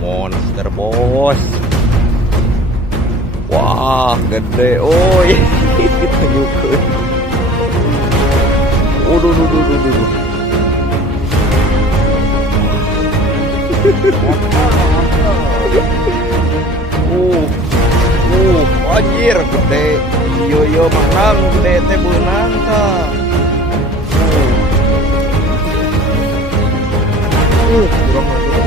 Monster bos. Wah, gede. Oh, kita nyukur. Duh, duh, duh, duh, duh. Anjir gede. Yo menang gede teh beunang tah. Kurang